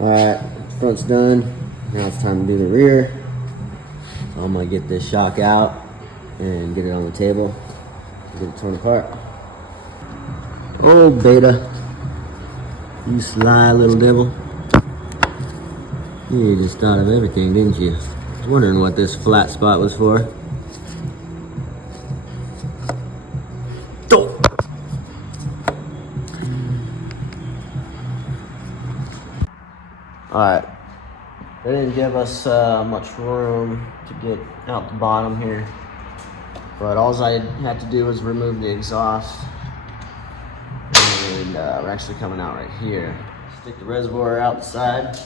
Alright, front's done. Now it's time to do the rear. So I'm gonna get this shock out and get it on the table. Get it torn apart. Oh, Beta. You sly little devil. You just thought of everything, didn't you? I was wondering what this flat spot was for. Oh. Alright. They didn't give us much room to get out the bottom here. But all I had to do was remove the exhaust. And we're actually coming out right here. Stick the reservoir out the side.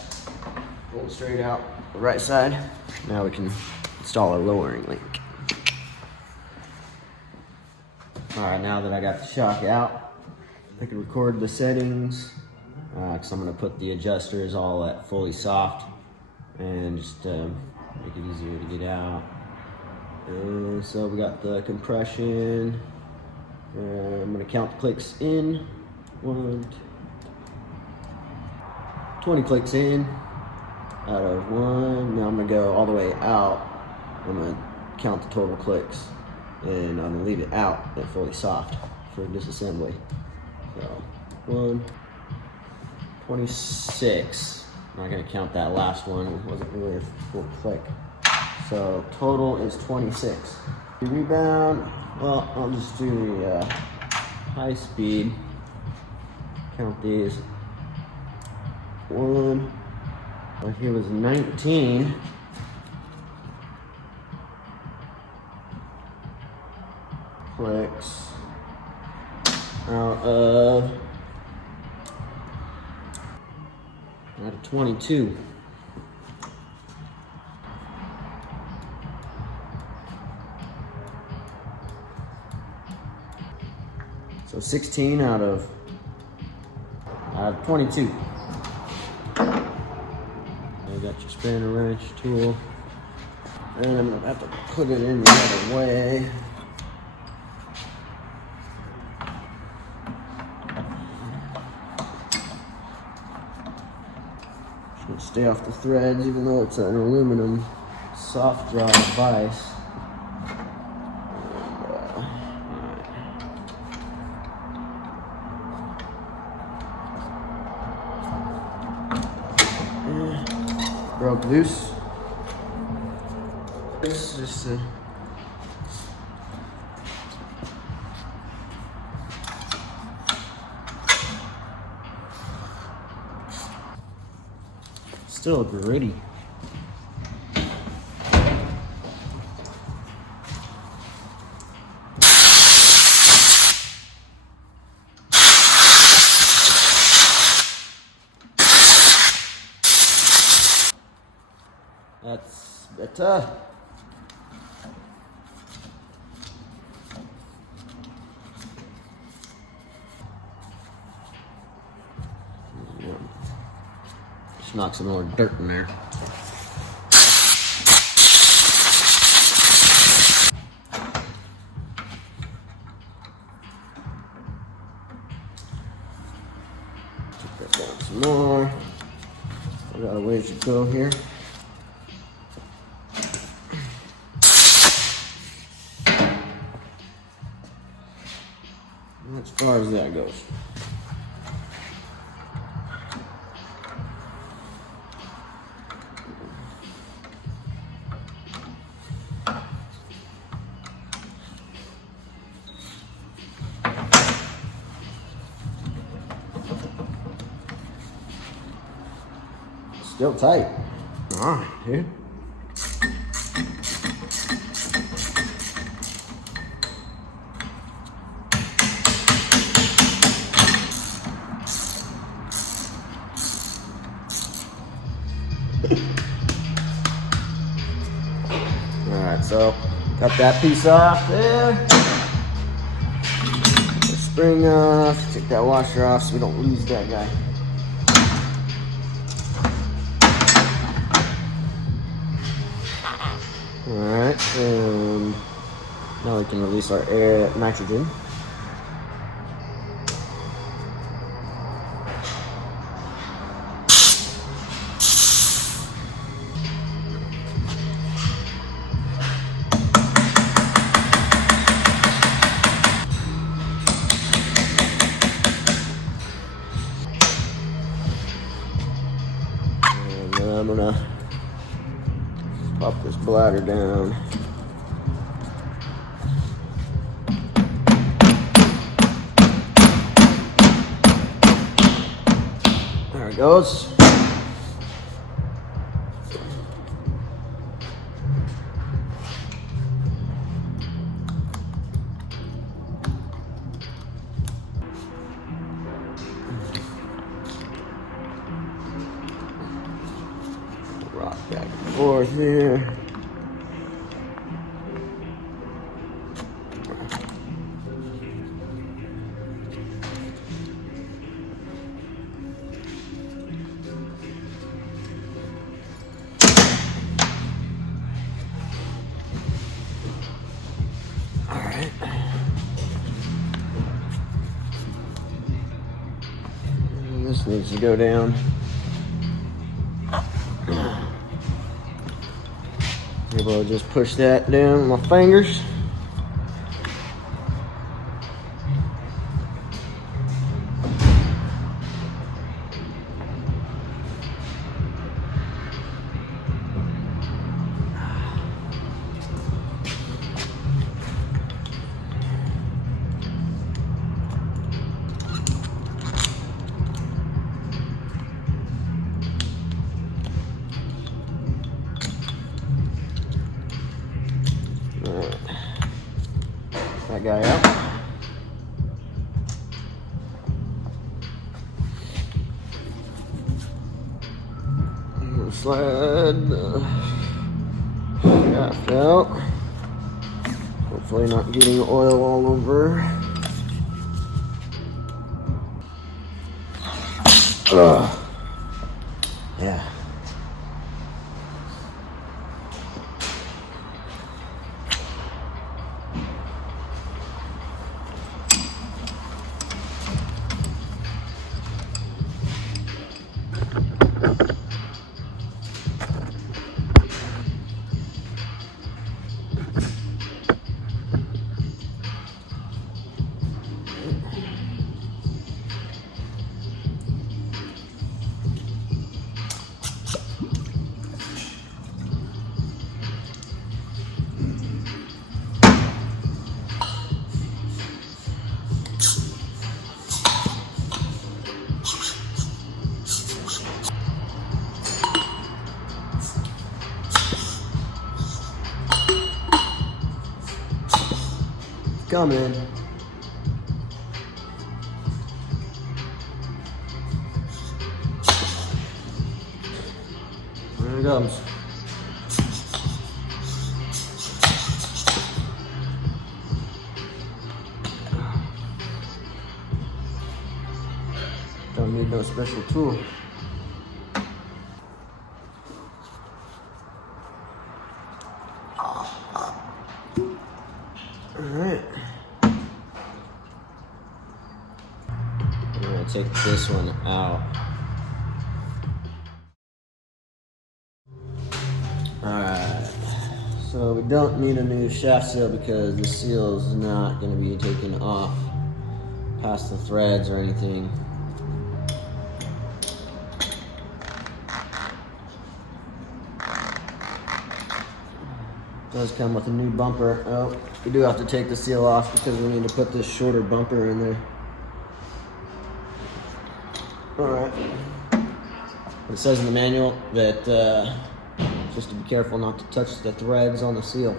Pull it straight out the right side. Now we can install our lowering link. Alright, now that I got the shock out, I can record the settings. Because I'm going to put the adjusters all at fully soft and just make it easier to get out. And so we got the compression. I'm going to count the clicks in. 20 clicks in out of 1. Now I'm going to go all the way out. I'm going to count the total clicks. And I'm going to leave it out at fully soft for disassembly. So 1. 26. I'm not going to count that last one. It wasn't really a full click. So total is 26. The rebound, well, I'll just do the high speed. Count these. 1. Well, here was 19. Clicks out of 22. So 16 out of 22. You got your spanner wrench tool. And I'm gonna have to put it in the other way. Stay off the threads, even though it's an aluminum soft draw device. Broke loose. This is just a still gritty. That's better. Just knock some more dirt in there. Take that down some more. I got a ways to go here. As far as that goes. Still tight. All right, dude. Alright, so cut that piece off there. The spring off. Take that washer off so we don't lose that guy. Alright, and now we can release our nitrogen. I'm gonna pop this bladder down. There it goes. Rock back and forth here. All right. And this needs to go down. Able to just push that down with my fingers. That guy out. Slide shaft out. Hopefully not getting oil all over. Yeah. Come in. There it comes. Don't need no special tool. Alright. I'm gonna take this one out. Alright. So we don't need a new shaft seal because the seal is not gonna be taken off past the threads or anything. Does come with a new bumper. Oh, we do have to take the seal off because we need to put this shorter bumper in there. Alright. It says in the manual that just to be careful not to touch the threads on the seal.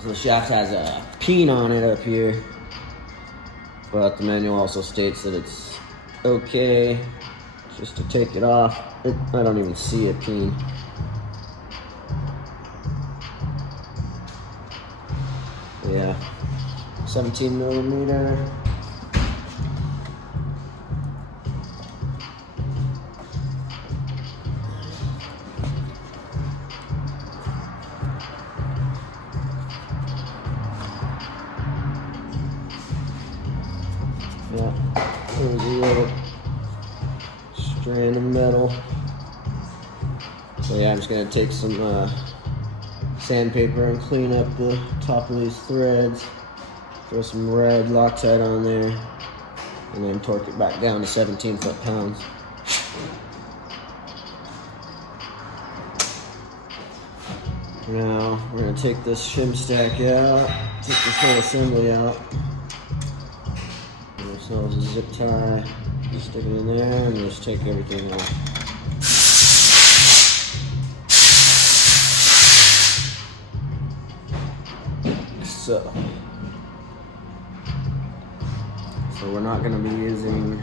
So the shaft has a peen on it up here, but the manual also states that it's okay just to take it off. I don't even see a peen. Yeah, 17 millimeter. Yeah, there's a little strand of metal. So yeah, I'm just gonna take some sandpaper and clean up the top of these threads. Throw some red Loctite on there. and then torque it back down to 17 foot-pounds. Now we're going to take this shim stack out, take this whole assembly out, give ourselves a zip tie, just stick it in there, and just take everything off. So we're not going to be using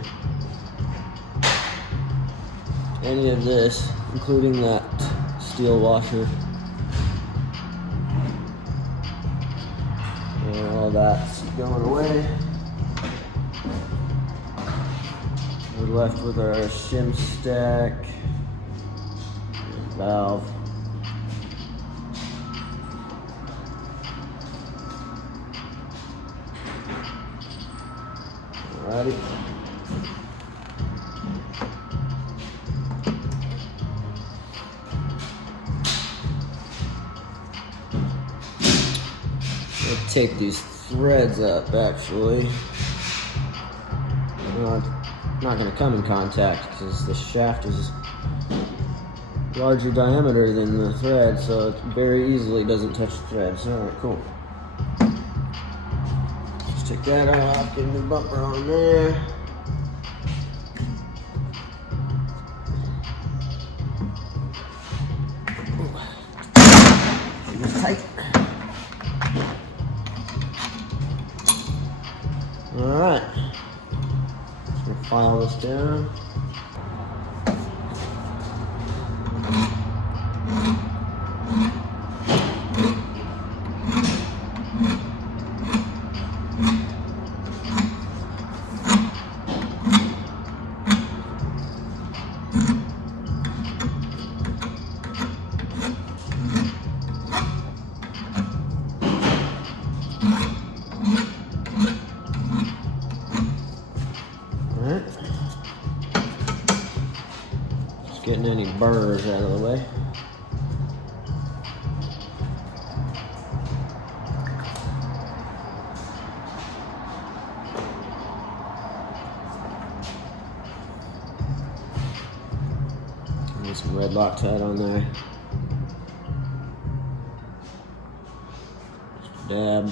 any of this, including that steel washer. And all that's going away. We're left with our shim stack valve. Alrighty. I'll take these threads up actually. Not going to come in contact because the shaft is larger diameter than the thread, so it very easily doesn't touch the threads. Alright, cool. Just take that off, get a new bumper on there. Keep it tight. Alright. Just gonna file this down. Alright. Just getting any burrs out of the way. Get some red Loctite on there. Just a dab.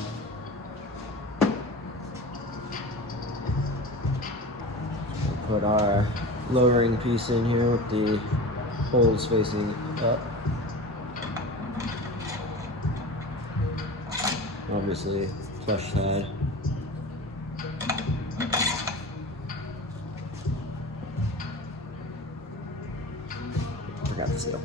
Put our lowering piece in here with the holes facing up. Obviously, flush side. Forgot the seal.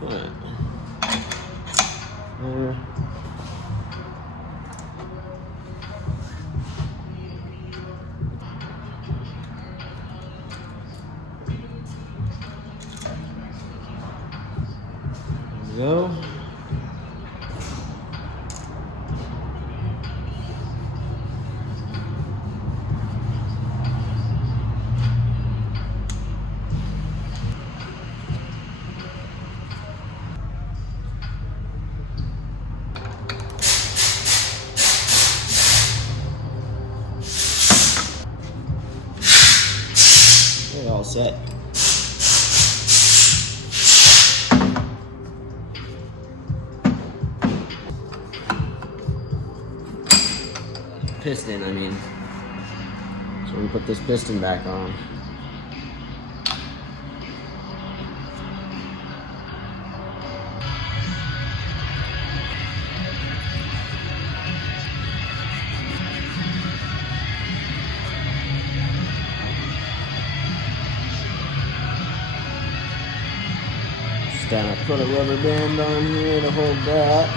Alright. There. There we go. We're all set. Piston, I mean. So we put this piston back on. Just gotta put a rubber band on here to hold that.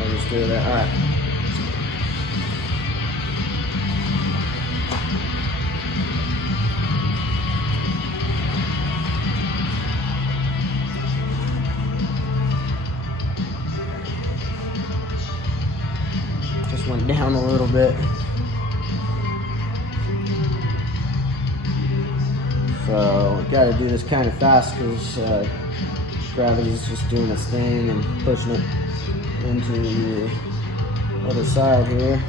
I'll just do that. Alright. bit. So we gotta do this kind of fast because gravity's just doing its thing and pushing it into the other side here.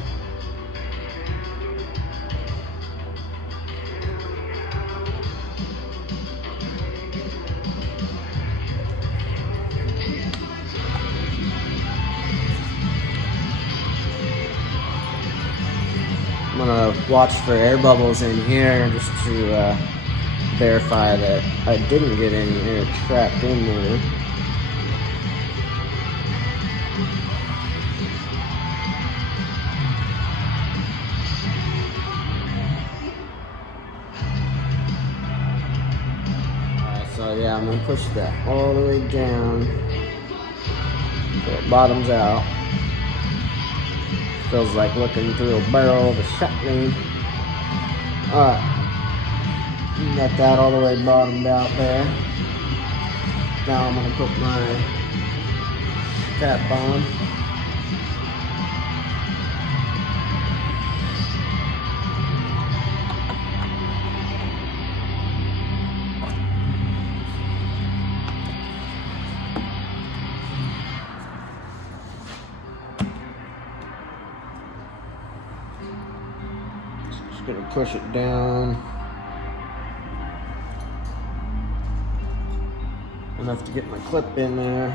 I'm gonna watch for air bubbles in here just to verify that I didn't get any air trapped in there. Alright, so yeah, I'm gonna push that all the way down so it bottoms out. Feels like looking through a barrel of a shotgun. Alright. Got that all the way bottomed out there. Now I'm gonna put my cap on. Just gonna push it down enough to get my clip in there.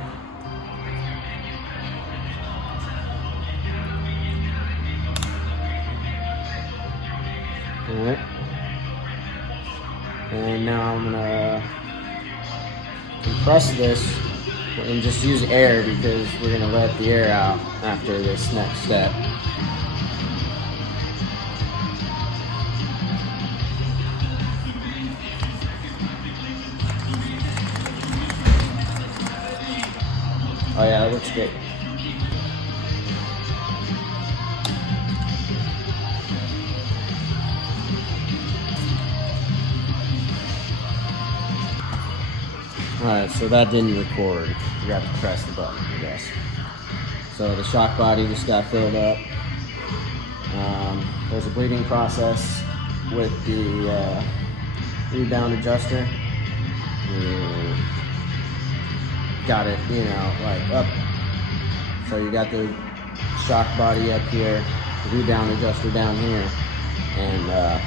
Alright. And now I'm gonna compress this and just use air because we're gonna let the air out after this next step. Oh yeah, that looks good. Alright, so that didn't record. You got to press the button, I guess. So the shock body just got filled up. There's a bleeding process with the rebound adjuster. Got it, you know, like up. So you got the shock body up here, the rebound adjuster down here, and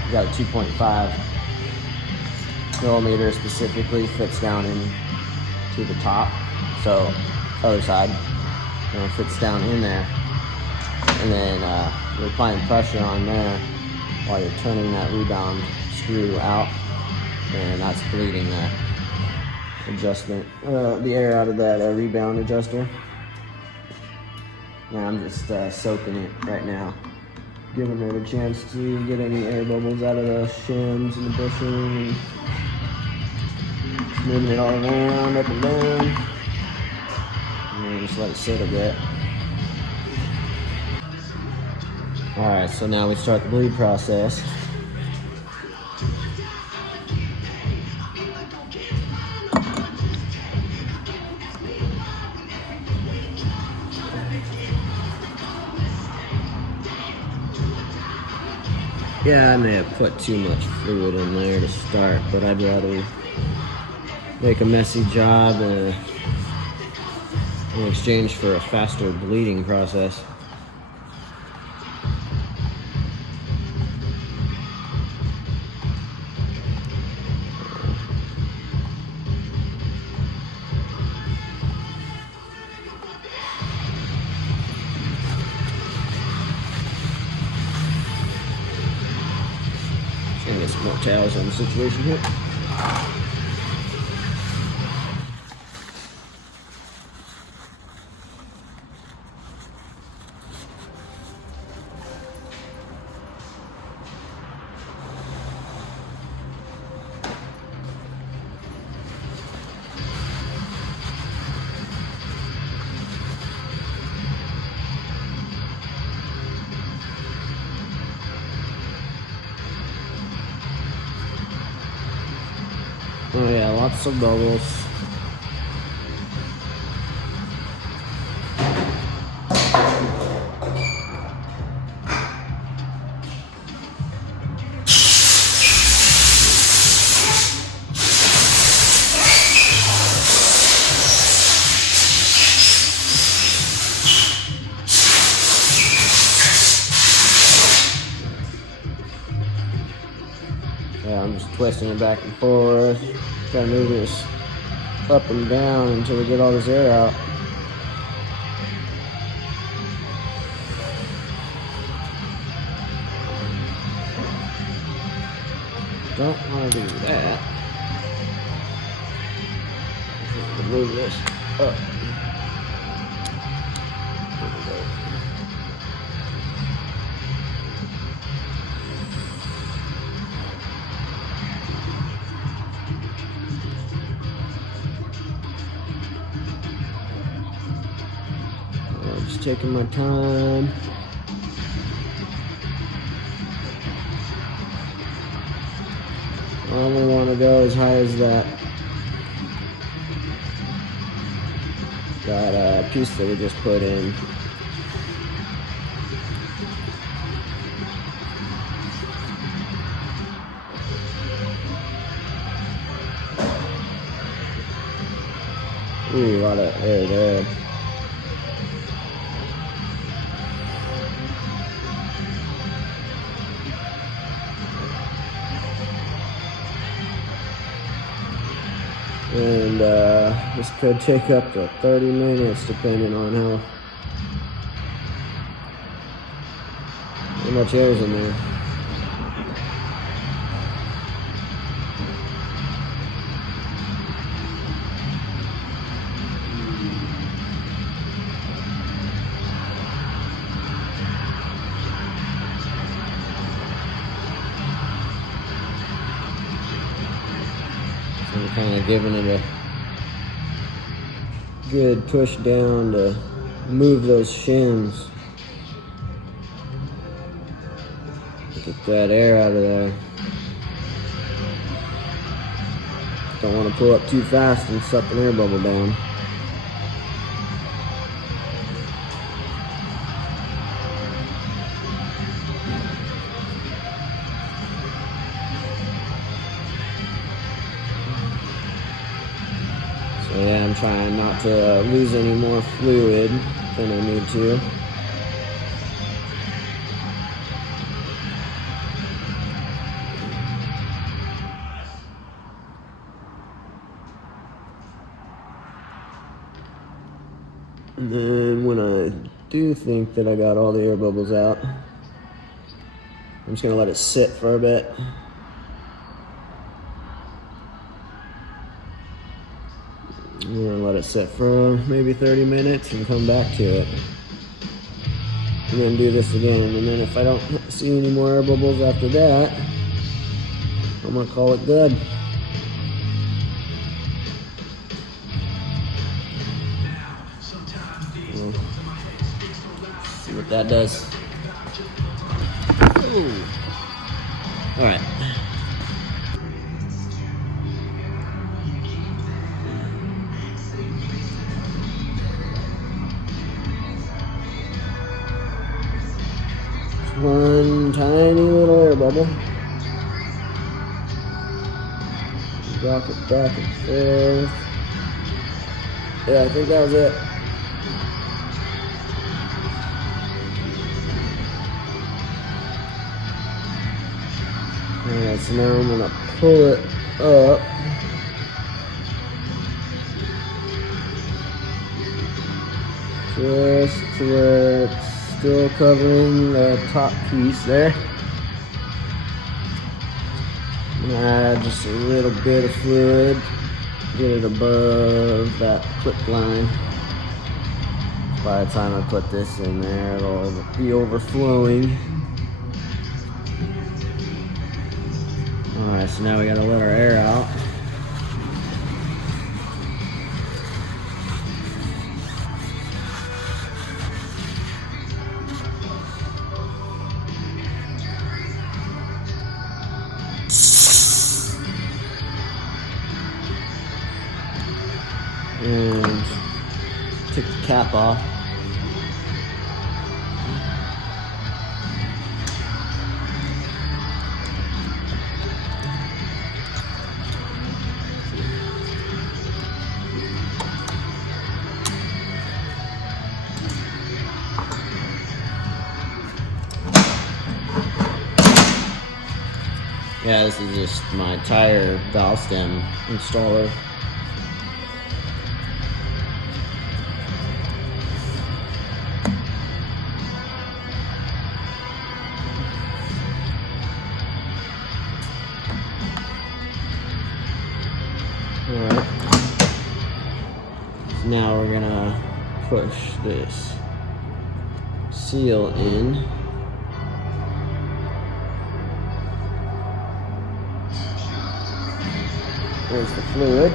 you got a 2.5 millimeter specifically fits down into the top. So other side, you know, fits down in there, and then you're applying pressure on there while you're turning that rebound screw out, and that's bleeding that adjustment, the air out of that rebound adjuster. Now I'm just soaking it right now, giving it a chance to get any air bubbles out of the shims and the bushing, and moving it all around, up and down, and then just let it sit a bit. Alright, so now we start the bleed process. Yeah, I may have put too much fluid in there to start, but I'd rather make a messy job in exchange for a faster bleeding process. Gonna get some more towels on the situation here. Oh yeah, lots of bubbles. Yeah, I'm just twisting it back and forth, trying to move this up and down until we get all this air out. Don't want to do that. Move this up. There we go. Just taking my time. I only want to go as high as that piece that we just put in. Ooh, a lot of air there. And this could take up to 30 minutes depending on how much air is in there. So I'm kind of giving it a good push down to move those shims. Get that air out of there. Don't want to pull up too fast and suck an air bubble down. So yeah, I'm trying not to lose any more fluid than I need to. And then when I do think that I got all the air bubbles out, I'm just gonna let it sit for a bit. I'm gonna let it sit for maybe 30 minutes and come back to it. And then do this again. And then if I don't see any more air bubbles after that, I'm gonna call it good. We'll see what that does. Ooh. All right. One tiny little air bubble. Rock it back and forth. Yeah, I think that was it. Alright, so now I'm gonna pull it up. Just to where it's still covering the top piece there. Add just a little bit of fluid, get it above that clip line. By the time I put this in there, it'll be overflowing. Alright, so now we gotta let our air out. And take the cap off. Yeah, this is just my tire valve stem installer. Alright. So now we're gonna push this seal in. There's the fluid.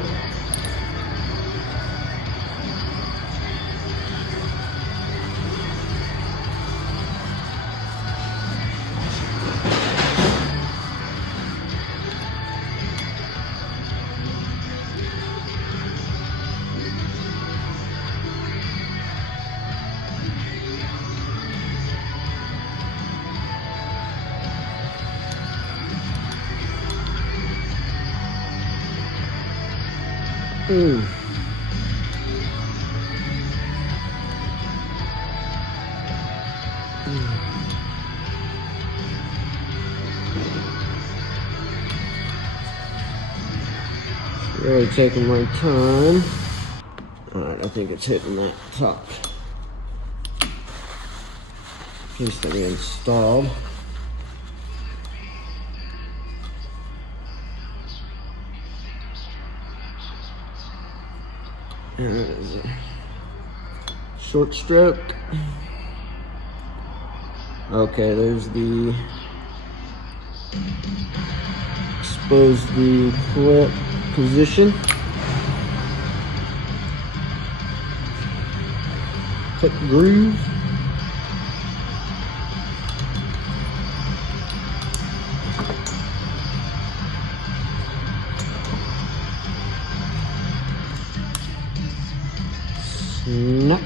Really taking my time. Alright, I think it's hitting that top piece that we installed. And it is a short stroke. Okay, there's the expose the clip position. Clip groove. Snap.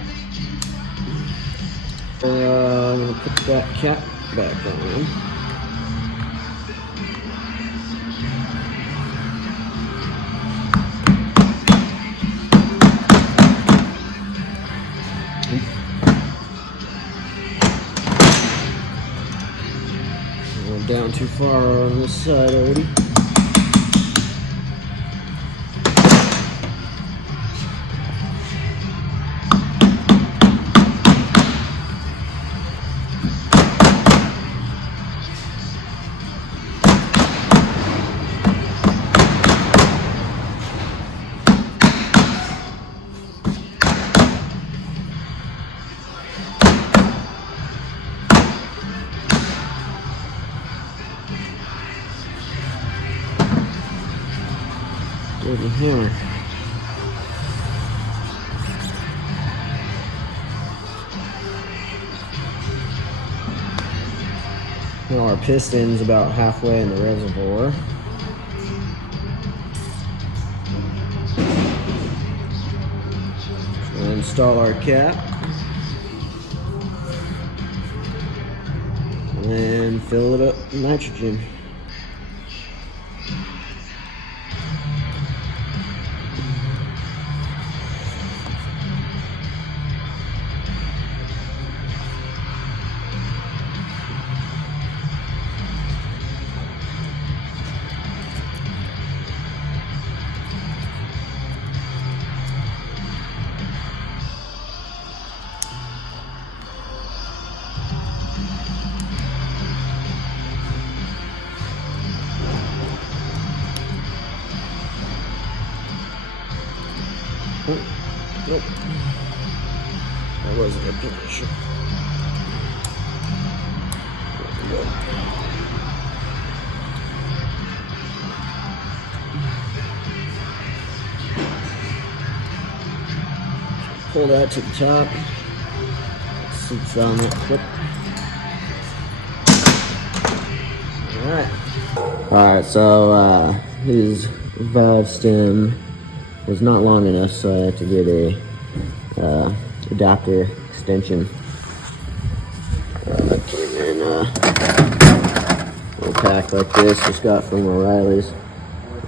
I'm gonna put that cap back on. I'm down too far on this side already. Dirty hammer. Now our piston's about halfway in the reservoir. So we'll install our cap and fill it up with nitrogen. Nope. That was a good position. Pull that to the top. Sits on that clip. Alright, so his valve stem was not long enough, so I had to get a adapter extension. Came in a little pack like this, just got from O'Reilly's.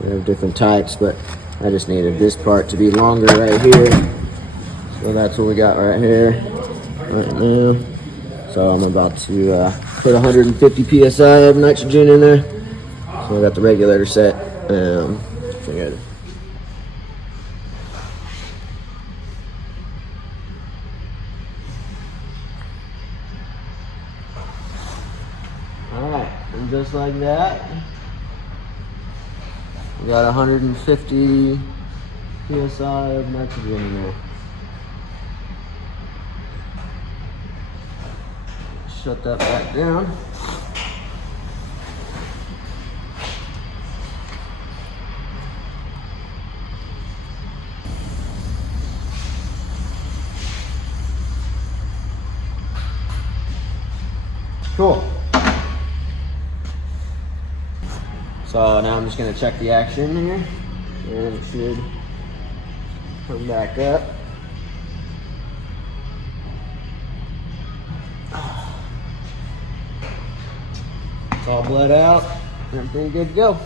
They have different types, but I just needed this part to be longer right here. So that's what we got right here, right now. So I'm about to put 150 psi of nitrogen in there. So I got the regulator set. I got Alright, and just like that, we got 150 PSI of nitrogen in there. Shut that back down. Cool. So now I'm just going to check the action here, and it should come back up. It's all bled out. Everything good to go.